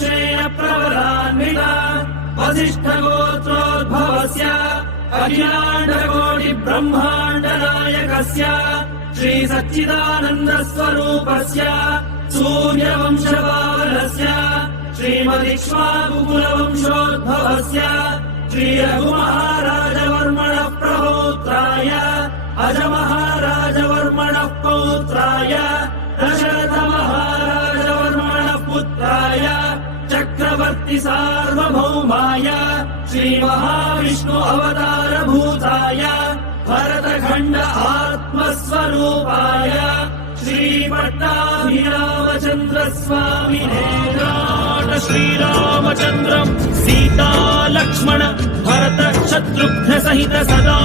श्रेय प्रवरान्विता वसिष्ठगोत्रोद्भवस्य अखिलाण्डकोटि ब्रह्माण्ड नायकस्य श्री सच्चिदानन्द स्वरूपस्य सूर्यवंशपावनस्य श्रीमदिक्ष्वाकुकुलवंशोद्भवस्य श्री रघुमहाराजवर्मणः प्रपौत्राय अजमहाराजवर्मणः पौत्राय दशरथमहाराजवर्मणः पुत्राय चक्रवर्ति सार्वभौमाय श्रीमहाविष्णु अवतारभूताय भरतखण्ड आत्मस्वरूपाय श्रीपट्टाभिरामचन्द्र स्वामिने श्रीरामचन्द्रम् सीता लक्ष्मण भरत शत्रुघ्न सहित सदा